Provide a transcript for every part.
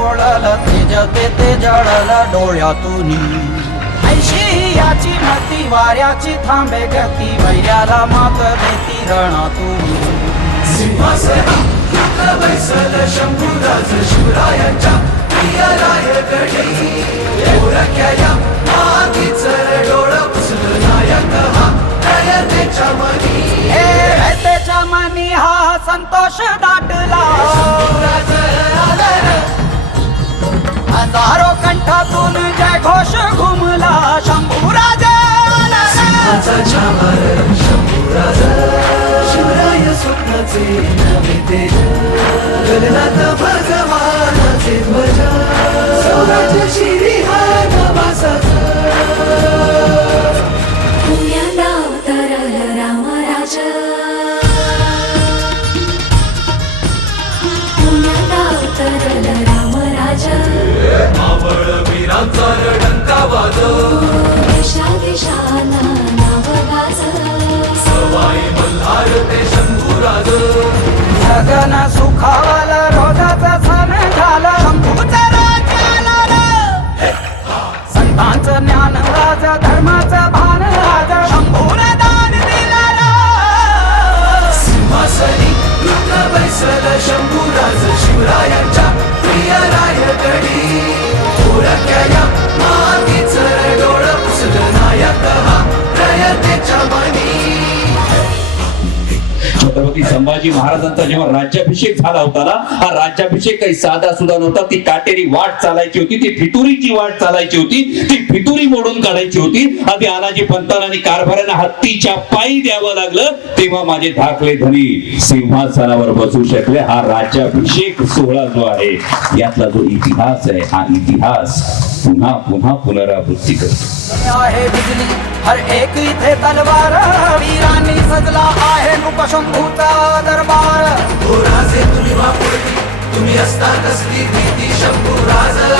झाकोळल तेज ते ते जळल डोळ्यातून. ऐशी याची मती वाऱ्याची थांबे गती वैऱ्याला मात देती रणातून. सिंहासना युद्ध बैसल शंभूराज शिवरायांच्या प्रिय रायगडी एवढक्या या मागीच डोळ पुसलं नायक हा नयतेच्या मनी. हे त्याच्या मनी हा संतोष दाटला. रे. सिंहाचा वर शिवराय स्वप्नाचे नवे तेज गगनात शंभूराज शिवरायांच्या संभाजी महाराजांचा जेव्हा राज्याभिषेक झाला होता ना हा राज्याभिषेक काही साधा सुद्धा नव्हता. ती काटेरी वाट चालायची होती ती फितुरीची वाट चालायची होती ती फितुरी मोडून काढायची होती. आधी अनाजी पंताला आणि कारभाऱ्यांना हत्तीच्या पायी द्यावं लागलं तेव्हा माझे धाकले धनी सिंहासनावर बसू शकले. हा राज्याभिषेक सोहळा जो आहे यातला जो इतिहास आहे हा इतिहास पुन्हा पुन्हा पुनरावृत्ती करतो. आहे बिजली. हर एक इथे तलवार वीरांनी सजला. शंभूचा दरबार. ओ राजे तुम्ही वापुरती तुम्ही असता कसली भीती शंभूराज अंतिम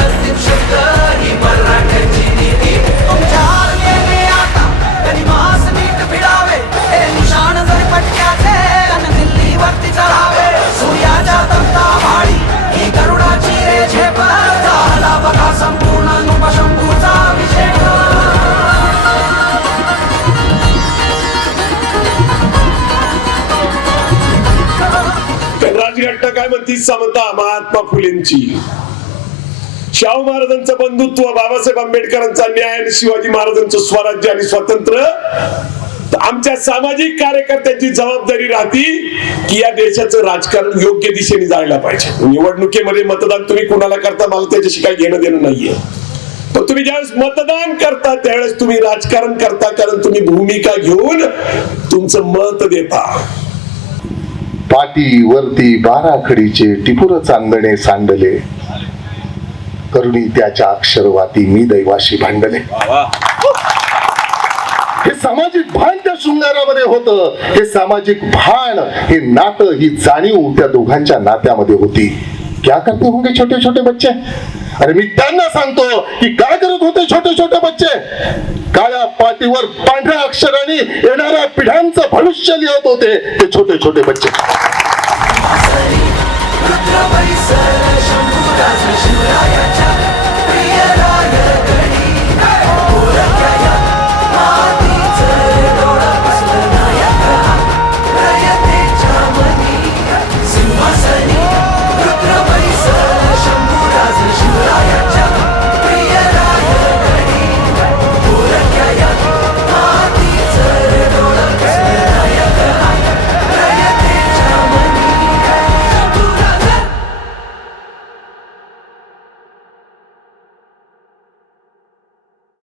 राजघट्ट काय म्हणती समता महात्मा फुलेंची. शाहू महाराजांचं बंधुत्व बाबासाहेब आंबेडकरांचा न्याय आणि शिवाजी महाराजांचं स्वराज्य आणि स्वातंत्र्य. आमच्या सामाजिक कार्यकर्त्यांची जबाबदारी राहती की या देशाचं राजकारण योग्य दिशेने जायला पाहिजे. निवडणुकीमध्ये मतदान तुम्ही कुणाला करता? मला त्याच्याशी काही घेणं देणं नाहीये. पण तुम्ही ज्यावेळेस मतदान करता त्यावेळेस तुम्ही राजकारण करता कारण तुम्ही भूमिका घेऊन तुमचं मत देता. पाटी वरती बाराखडीचे टिपुर चांदणे सांडले. करुणी त्याच्या अक्षरवाती मी दैवाशी भांडले. हे सामाजिक भान त्या शृंगारामध्ये होतं. हे सामाजिक भान हे नातं ही जाणीव त्या दोघांच्या नात्यामध्ये होती. क्या करते होंगे छोटे छोटे बच्चे? अरे मी त्यांना सांगतो की काय करत होते छोटे छोटे बच्चे? काळ्या पाटीवर पांढऱ्या अक्षराने येणाऱ्या पिढ्यांचं भविष्य लिहत होते ते छोटे छोटे बच्चे